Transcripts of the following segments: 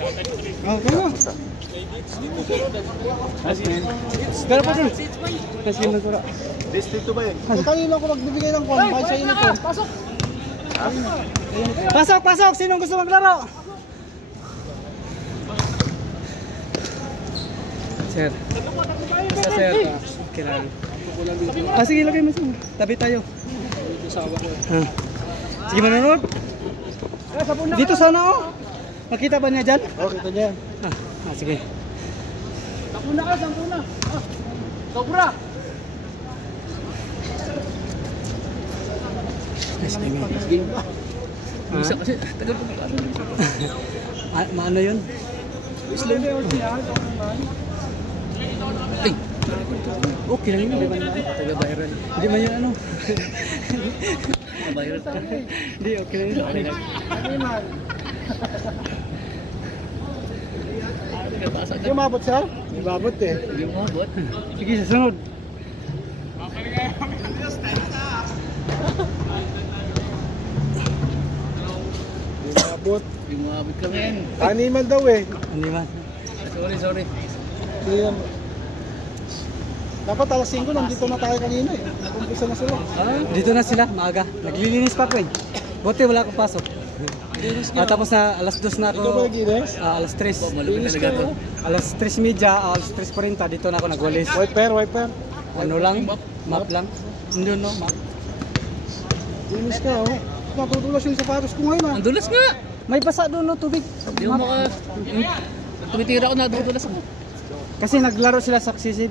Oh, kamu. Pero pa dun. Kasi yung nagkura. Dito ba yun? Kanino ako magbibigay ng kwan? Bakit sa uniform? Pasok! Pasok, pasok! Sinong gusto maglaro? Sir. Isa sir. Kailangan. Sige, lagay mo siya. Tabi tayo. Sige, manonood. Dito sana oh. Makita ba niya dyan? Oo, kita niya. Sige. Sampuna ka, sampuna. Sobra. Nice game ba? Isa kasi, tagal ko maano yun? Slow na yun. Ay! Okay lang yun, di ba naman? Taga-viral. Hindi man yun ano? Viral ka. Hindi, okay lang yun. Okay lang. Hindi umabot sir? Hindi umabot eh. Hindi umabot. Sige, sasunod. Umabot. Umabot ka men. Animal daw eh. Animal. Sorry. Dapat alas 5 nandito na tayo kanina eh. Nag-umpisa na sila. Dito na sila, maaga. Naglilinis pa ko eh. Buti wala akong pasok. Tapos na alas 2 na ako. Ikaw ba naglinis? Alas 3. Linis ka oh. Alas 3:30, alas 3:40 dito na ako nagwalis. Wiper. Ano lang? Map lang. Hindi no, map. Linis ka oh. Natutulas yung sapatos ko ngayon ah. Ang dulas nga. May basa doon no, tubig. Hindi mo maka... Tumitira ako na dulas ako. Kasi naglaro sila sa sisid,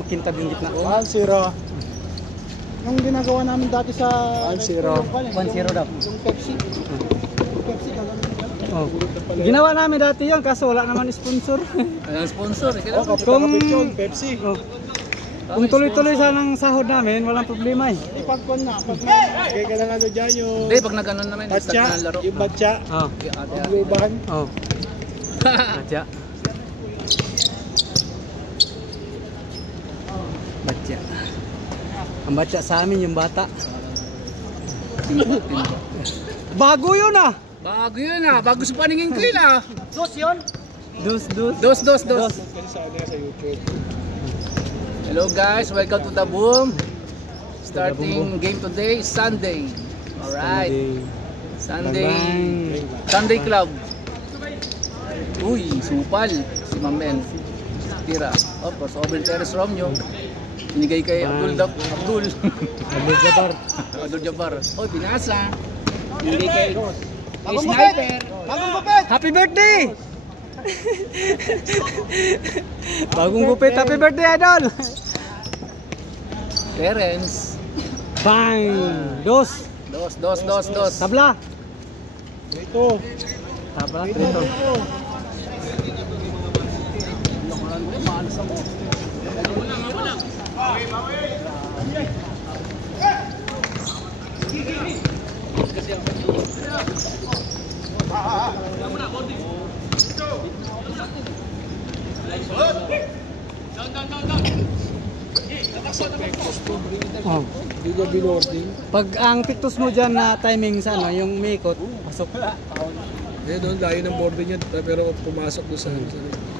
makintab yung gitna. 1-0. Yung ginagawa namin dati sa 1-0 daw. Yung Pepsi. Pepsi oh. Ginawa namin dati yan kaso wala naman sponsor. Walang sponsor. Kung Pepsi. Oh. Kung tuloy-tuloy sanang sahod namin, walang problema eh. Ipagpon na. Kaya ka lang ano dyan yung... Hindi, pag nag-anon naman, batya, yung batya. Oh. Ang lubahan. Oh. Batya. Batya. Ang batya sa amin yung bata. Bago yun ah! Bago sa paningin ko yun ah! Dos yun? Dos. Kasi sa ano sa YouTube. Hello guys, welcome to the Boom. Starting game today, Sunday. Alright. Sunday Club. Uy, supal. Si Mamen. Tira. Of course, over Teres Romeo. Binigay kay Abdul Jabbar. Oh, binasa. Binigay kay Sniper. Happy birthday! Bagong gupit, happy birthday idol! Terence. Bang! Dos! Tabla! Ito. Tabla, trito. Oh. Pag ang pictus mo dyan na timing sa ano, yung may ikot, pasok. Eh doon, layo ng boarding niya, pero pumasok doon sa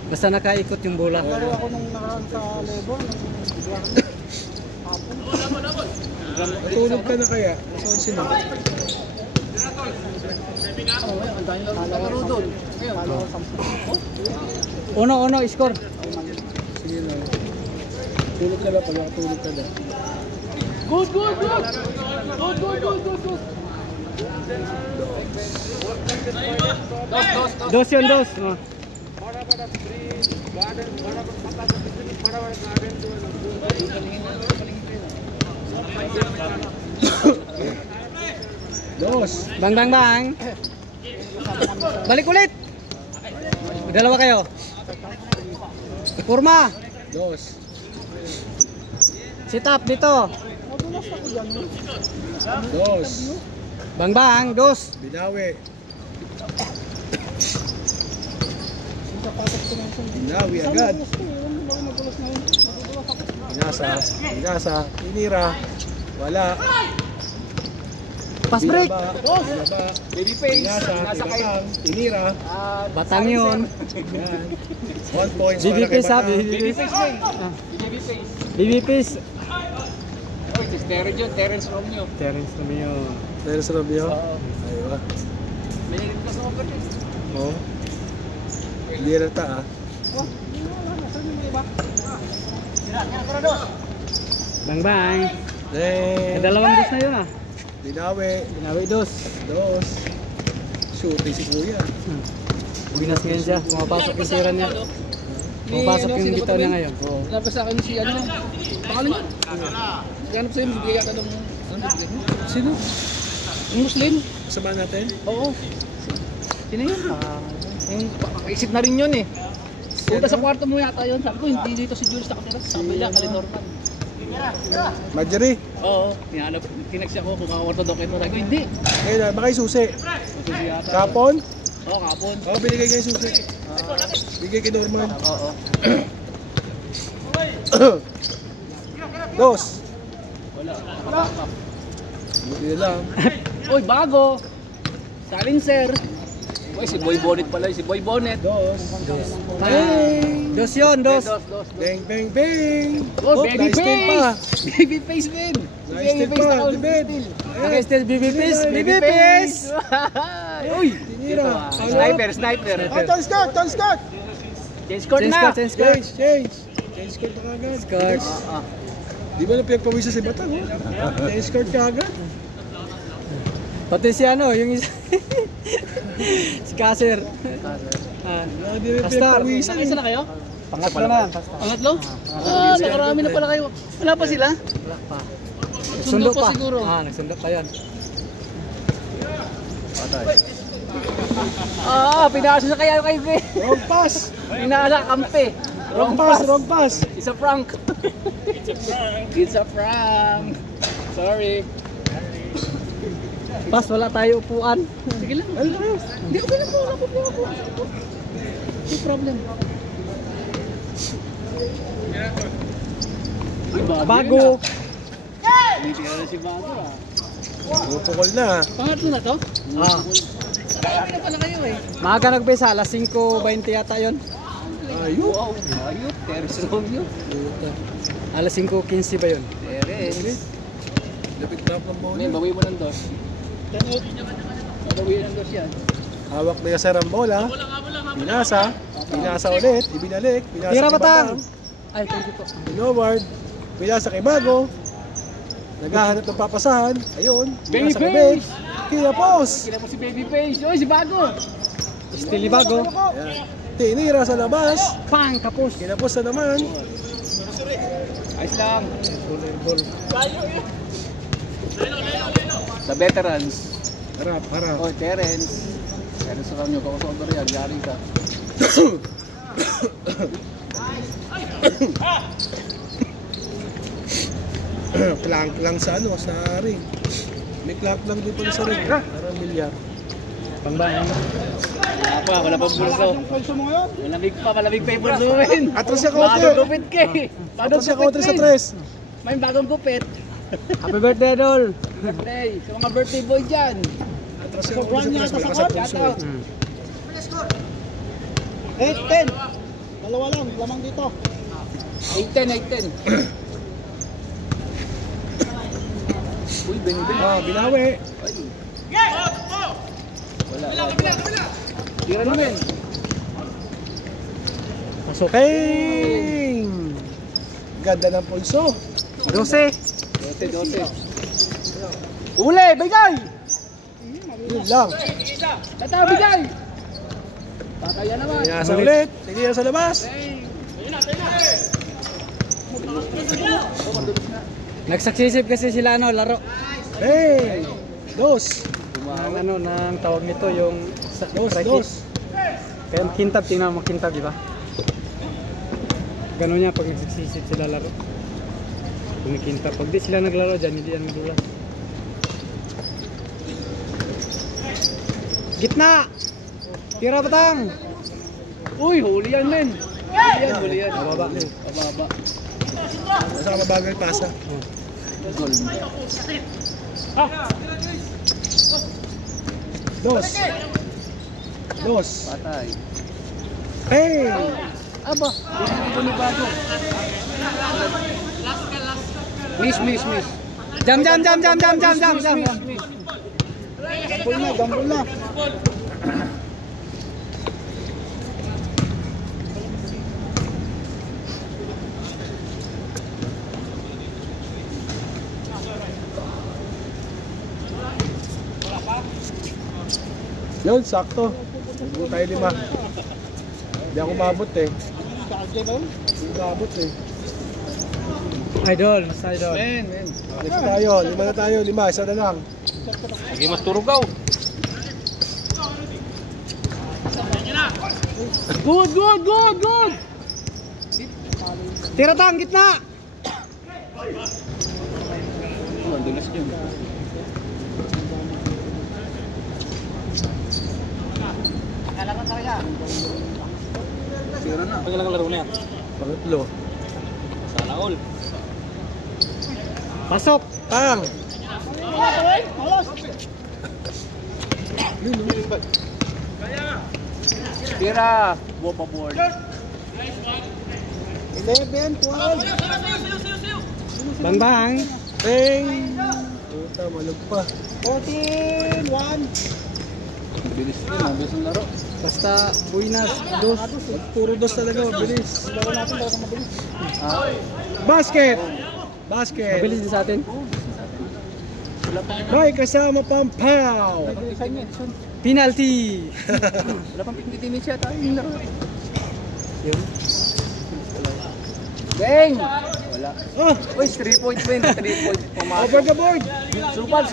Basta nakaikot yung bola. Laro ako nung nakaraan sa Lebon. Natulog ka na kaya? Saan sila? Uno, score. Sige na. Tulog ka na pag nakatulog ka na. Good. Dos yun, dos. Oh. Dos. Bang. Balik ulit. Dalawa kayo. Purma. Dos. Sit up dito. Dos. Bang, dos. Binawi. Binawi agad. Binasa. Tinira. Wala. Pass break. Baby face. Nasa kay Tinira. Batang yun. Yan. 1 point BB para kay face ha, Batang. baby face din. Ah. Baby face. BB face. Oh, it is Terence Romeo. Terence Romeo. Terence Romeo. Oo. Aywa. May naging pa sa overtime. Oh. Hindi rata ah. Bang bang. Then, Dalawang dos na yun ah. Binawi. Binawi dos. Dos. Shooting si Kuya. Binas ngayon siya, pumapasok yung sira niya. Pumapasok yung bitaw niya ngayon. Oo. Tapos sa akin si ano, pangalan niya? Ganap sa'yo, bigay yata ng sino? Yung Muslim? Kasama natin? Oo. Sino yun? Yung isip na rin yun eh. Punta sa kwarto mo yata yun. Sabi ko, hindi dito si Jules nakatira. Sa kabila, Kalinorman. Marjorie. Oo. Tinagsya ko kung kakakwarto daw kayo. Sabi ko, hindi. Ngayon na, baka yung susi. Kasi yata. Kapon? Oo, kapon. Oo, binigay kayo yung susi. Bigay kay Norman. Oo. Dos. Wala. Buti na lang. Uy, bago. Silencer. Uy, si Boy Bonnet pala. Si Boy Bonnet. Dos. Bang! Dos yun, dos. Dos. Bang, bang, bang. Oh, baby nice steal pa. face! Baby face, Ben! Nice steal pa. Dibet. Okay, still BB face. BB Baby face. Uy! Tinira. Sniper. Ah, John Scott! John Scott! Change court Change na! court, change court. Change. Change court pa kagad. Scott. Di ba na pinagpawisa si Batang? Change court ka agad. Pati si ano, yung isa. Si Kasir. Ah, Di ba Pastor. pinagpawisa? Isa na kayo? pangatlo na. Pangatlo? Nakarami na pala kayo. Wala pa sila? Wala pa. Sundo pa pa siguro. Nagsundo pa yan. Pinasa na kaya kay Ben. Wrong pass. Pinasa kampe. Wrong pass. Wrong pass. It's a prank. It's a prank. Sorry. Pas, wala tayo upuan. Sige lang. Hindi, okay lang po. Wala po ako. No problem. Bago. Hindi na si Bago ah. Pupukol na. Pangatlo na to? Marami na pala kayo eh. Maaga nagbesa, alas 5:20 yata yun. Ayun. Wow, ayun. Terence Romeo. Alas 5:15 ba yun? Terence. Lapit na ng bola. May bawi mo ng dos. Bawi ng dos yan. Hawak na sa bola. Pinasa. Pinasa ulit. Ibinalik. Pinasa Tira kay Batang. Batang. Ay, thank you po. Inoward. Pinasa kay Bago. Naghahanap ng papasahan. Ayun. Pinasa kay Ben. Babyface! Kaya pos. Kila po si Babyface. Oy, si Bago! Stili Bago. Ayan. Tinira sa labas. Pang, kapos. Kinapos na naman. Ayos lang. The veterans. Harap, harap. Oh, Terence. Terence Romeo, kakosober yan. Yari ka. Clank lang sa ano, sa ring. May clank lang din pala sa ring. Parang milyar. Pangbayang. Wala pa pulso. Malamig pa yung pulsuin. Atras siya counter. Bagong gupit ka eh. Atras siya counter sa tres. May bagong gupit. Happy birthday, Dol. Birthday. Sa mga birthday boy dyan. Atras siya counter sa tres. Malakas sa pulso eh. 8-10. Dalawa lang, lamang dito. 8-10. Uy, Ben. Binawi. Wala. Tira namin. Pasukin! Ganda ng pulso. 12. 12. Uli, bigay! Yun lang. Tata, bigay! Tataya naman. Pinasa ulit. Tinira sa labas. Nagsaksisip kasi sila ano, laro. Hey! Dos. Ang ano, nang tawag nito yung Dos, strike dos. kick. Kaya makintab, tingnan mo makintab, di ba? Ganun niya pag nagsaksisip sila laro. Kumikintab. Pag di sila naglaro dyan, hindi yan magulat. Gitna! Tira Batang! Uy, huli yan, men. Huli yan. Bababa. Pababa. Nasa mabagal pasa. Goal. Dos. Dos. Patay. Hey! Aba, bunibado. Miss. Jam. Miss. Gambol na. Yun, sakto. Huwag tayo 5. Hindi ako mabot eh. Hindi mabot eh. Idol, mas idol. Men. Next tayo, 5 na tayo, 5, isa na lang. Sige, mas turugaw. Good. Tira tang gitna. Oh, dulas yun. Sira na. Pagalang laro na yan. Pangatlo. Sana all. Pasok. Tang! Tira. Buwa pa board. 11, 12. Bang. Bang! Puta, malog pa. 14, 1. Bilis din, mabilis ang laro. Basta buinas, dos. Puro dos talaga, mabilis. Ah, Basket! Basket! Mabilis din sa atin. May kasama pang pow! Penalty. wala pang pinggitin siya tayo yung laro. Yun. Bang! Wala. Oh! Uy, 3 point win. 3 point. Over the board! Supal.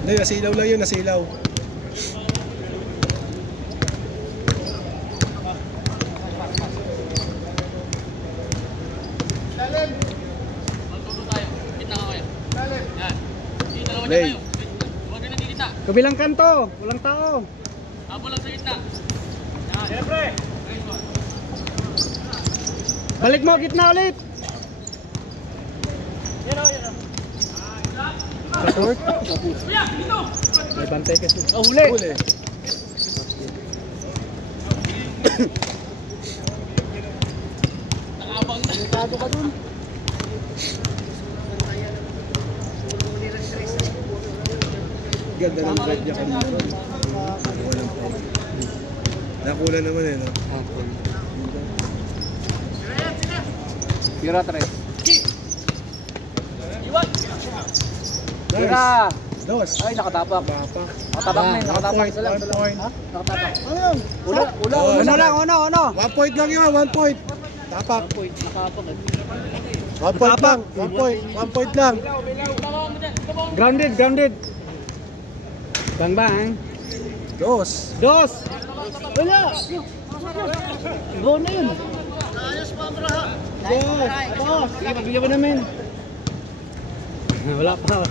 Hindi, nasilaw lang yun, nasilaw. Play. Kabilang kanto, walang tao. Balik mo gitna ulit. Short. May bantay kasi. Oh, huli. Huli. Delikado ka dun. Ganda ng drive niya kanina. Nakulan naman eh, no? Tira 3. Nice. Tira. Dos. Ay, nakatapak. Papa. Nakatabak na yun. Nakatapak. Isa lang. 1 point. Ha? Nakatapak. Ano yun? Ula. Ano lang, ano. 1 point lang yun, 1 point. Tapak. Nakapak. 1 point lang. 1 point. 1 point lang. Grounded. Bang. Dos. Dos. Wala. Go na yun. Dos. Sige, pagbigyan mo namin. Wala pa.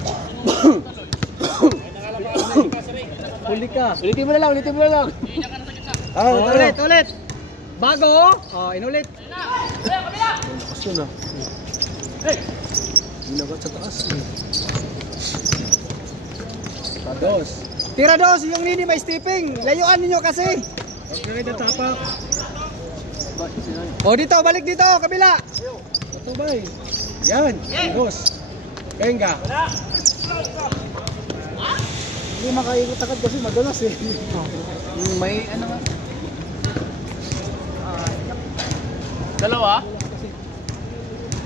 Huli ka. Ulitin mo na lang. Oh, ulit. Bago. Oh, inulit. Lakas yun ah. Binagat sa taas. Dos. Tira dos, yung nini may stepping. Layuan ninyo kasi. Huwag na kita tapak. Oh, dito, balik dito, kabila. Patubay. Yan. Dos. Venga. Hindi makaikot agad kasi madalas eh. May ano nga. Dalawa?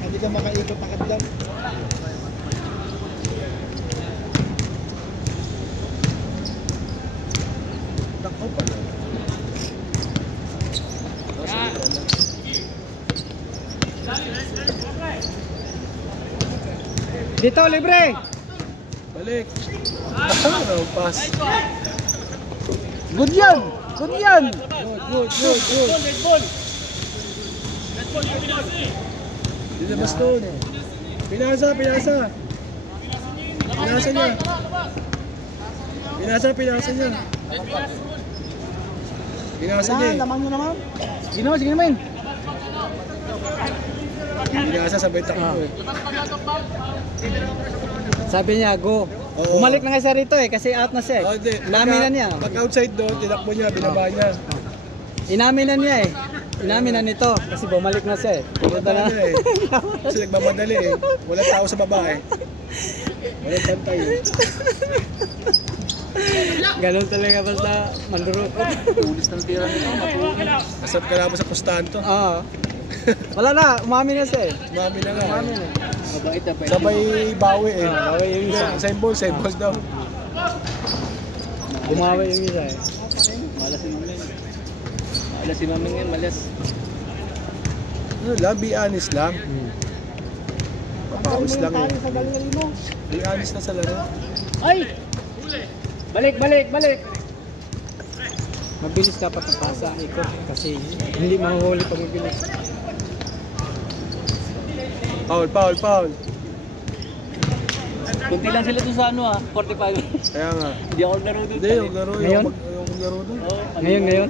Hindi ka makaikot agad lang. Nako pala. Dito, libre. Balik. Ano, pass. Good yan! Good. Dilabas doon. Pinasa niya. Pinasa niya. Sige naman. Binasa sabay takbo eh. Sabi niya, go. Oo. Bumalik na nga siya rito eh, kasi out na siya eh. Oh, hindi. Inamin na niya. Pag outside doon, tinakbo niya, binaba niya. Inamin na niya eh. Inamin na nito, kasi bumalik na siya eh. Pumunta na. Ano eh. Kasi nagmamadali eh. Walang tao sa baba eh. Walang bantay eh. Ganun talaga basta manduro ko. Tulis ng tira nito. Asap ka naman sa pustahan to. Oo. Wala na, umami na siya eh. Mami na nga Umami eh. na. Mabait na pa. Sabay bawi eh. Bawi yung isa. Same balls daw. Bumawi yung isa eh. Malas si Mameng. Malas si Mameng yan, malas. Ano lang, be honest lang. Papawis lang eh. Be honest na sa laro. Ay! Balik, balik, balik! Mabilis dapat ang pasa, ikot. Kasi hindi mahuhuli pag mabilis. Foul. Kunti lang sila doon sa ano 45. Kaya nga. Hindi ako laro doon. Hindi, yung laro, Ngayon? yung laro doon. Ngayon.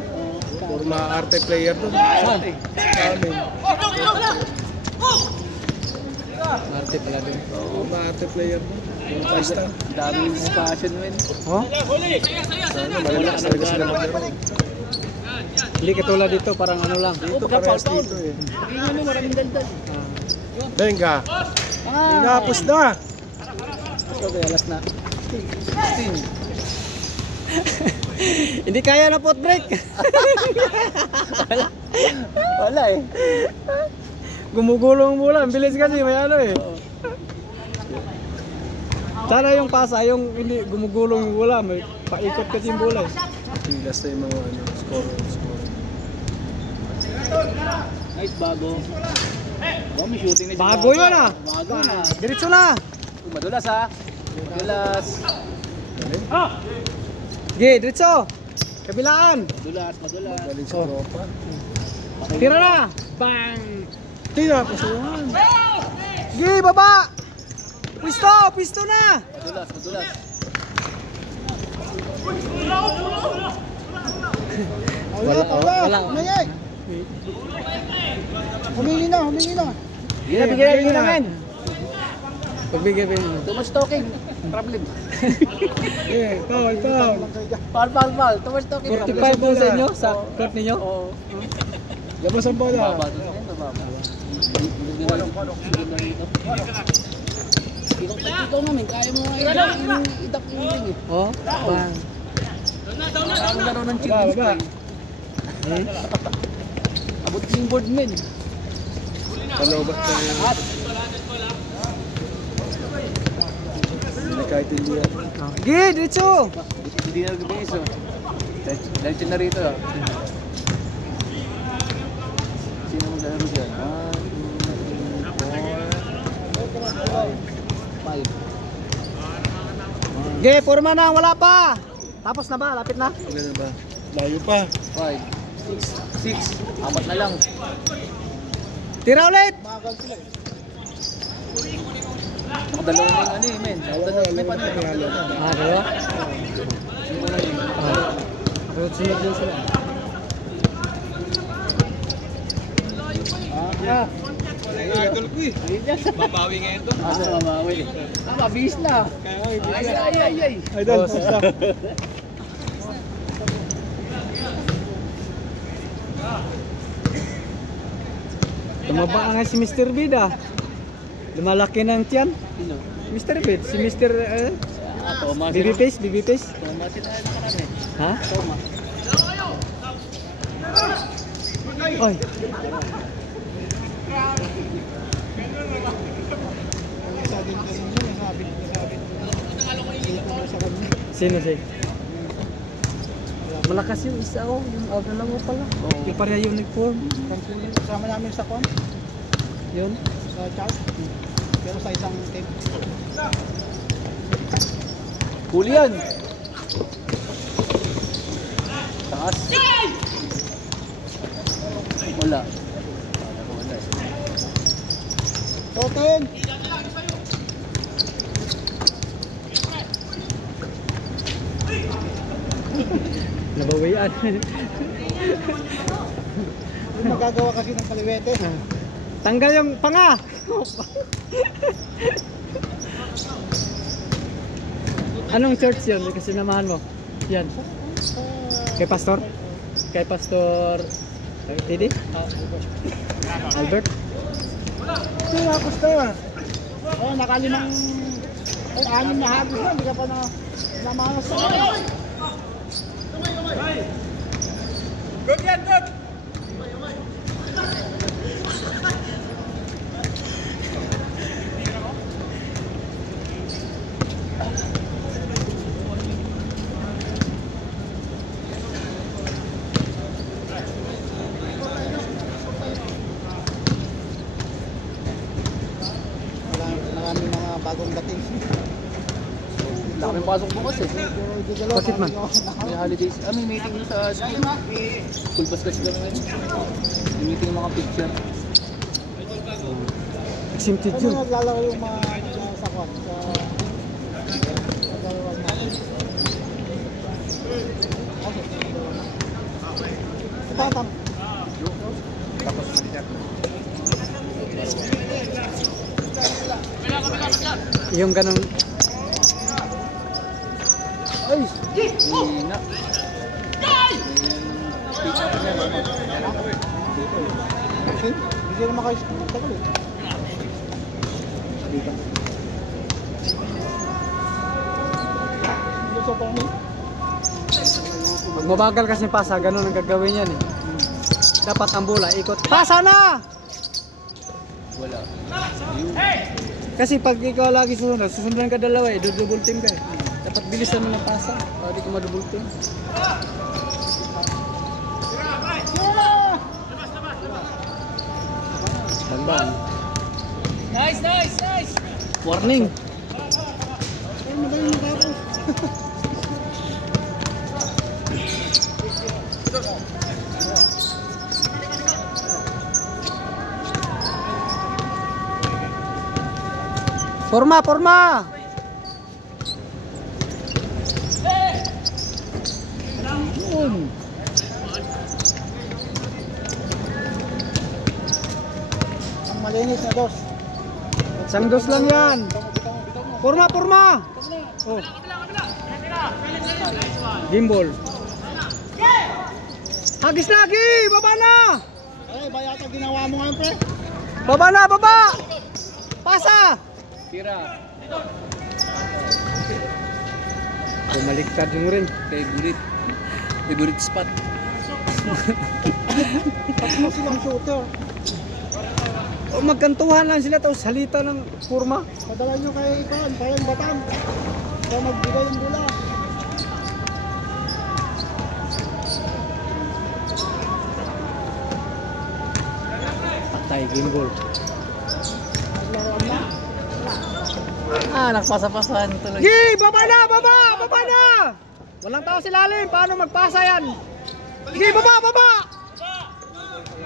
Puro mga arte player doon. Saan? Amin. Arte pala dun. Oo, mga arte player doon. Yung pasta. Daming discussion men. Oh? Sana, malalakas talaga sila maglaro. Hindi katulad dito, parang ano lang. Dito parehas dito eh. Hindi ano, maraming daldal. Venga. Tinapos na. So, alas na. 16. Hindi kaya na pot break. Wala eh. Gumugulong mula, ang bilis kasi may ano eh. Sana yung pasa, yung hindi gumugulong yung bola, may paikot kasi yung bola eh. Pilas na yung mga score. Nice bago. Oh, may shooting na. Bago yun ah. Bago na. Diretso na. Madulas ha. Madulas. Ge, diretso. Kabilaan. Madulas. Galing sa Europa. Tira na. Bang. Tinapos na. Ge, baba. Pisto na. Madulas. Wala. Humingi na. Bigay namin. Pagbigay mo. Too much talking. Problem. Eh, foul. Foul. Too much talking. 45 po sa inyo, sa court ninyo? Oo. Labas ang bola. Baba. Ikaw namin, kaya mo nga itak yung ring eh. Oh, bang. Ang laro ng Baba. chicken. Abot yung board men. Palobat na yun. Hindi kahit hindi yan. Ge, diretso. Hindi na nag-base oh. Dahil siya na rito ah. Sino mag-laro dyan? 1, 2, 3, 4, 5. Ge, forma na, wala pa. Tapos na ba? Lapit na? Ano na ba? Layo pa. 5, 6, apat na lang. Tira ulit. Nakadalawa na yung ano eh, men. Nakadalawa may paano eh. Dalawa? Sunod din sila. Babawi ngayon to. Babawi. Mabilis na. Ay. Idol, basta. Tumaba nga si Mr. Bid ah. Lumalaki ng tiyan. Sino? Mr. Bid, si Mr. Thomas. Baby Face. Thomas sila nakarami. Ha? Thomas. Oy. Sino siya? Malakas yung isa oh, yung out na lang mo pala. Yung pareha yung uniform. Kasama namin sa kon, Yun. sa chat. Pero sa isang team. Huli yan. Taas. Wala. Token! Nabawian. Yung magagawa kasi ng kaliwete. Tanggal yung panga. Anong church yun? Kasi namahan mo. Yan. Kay Pastor? Kay Pastor Didi? Albert? Sila, gusto. Oh, nakalimang... Ay, 6 na hagos na. Hindi ka pa na... Namanas sa kanya. Good yan, good! Maraming mga bagong dating. Wala kaming pasok bukas eh. Bakit man? May holidays. May meeting dun sa school. School bus kasi kami ngayon. May meeting ng mga picture. Exempted Ano yun. naglalaro yung mga sa kwan? Sa... Naglalaro na. Tatang. Yung ganun. Ay! Hina. Hindi na maka-school. Tagal eh. Gusto ko kami. Pag mabagal kasi pasa, ganun ang gagawin yan eh. Dapat ang bola, ikot. Pasa na! Wala. Kasi pag ikaw lagi susundan ka dalawa eh, double team ka eh. Dapat bilisan mo ng pasa, para di ka ma-double team. Tandaan. Nice! Warning! Ay, magaling matapos. Forma! Ang malinis na dos. Isang dos lang yan. Forma! Oh. Gimbal. Hagis lagi! Baba na! Ay, ba yata ginawa mo ngayon, pre? Baba na! Pasa! Tira. Bumaliktad yung ring. Favorite spot. Tatlo silang shooter. O magkantuhan lang sila tapos halita ng forma. Padala nyo kay Ipan, parang batang. Kaya magbigay yung bola. Patay, gimbal. Naglaruan na. Nagpasa-pasahan tuloy. Baba na! Walang tao sa ilalim, paano magpasa yan? Baba!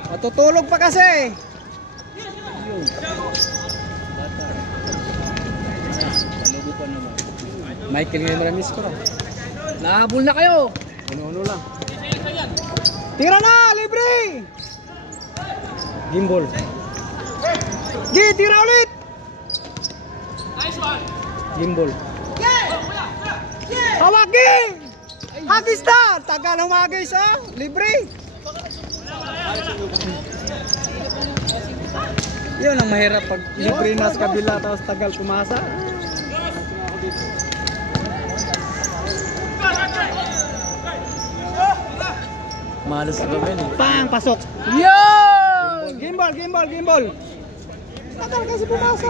Matutulog pa kasi. Michael ngayon maramis ko. Nahabol na kayo! Uno lang. Tira na! Libre! Gimbal. Tira ulit! Gimbal. Hawak, Hagis na! Tagal humagis, libre! Yun ang mahirap pag libre na sa kabila tapos tagal kumasa. Malas na ba eh? Pang! Pasok! Yo! Gimbal! Tagal kasi pumasa.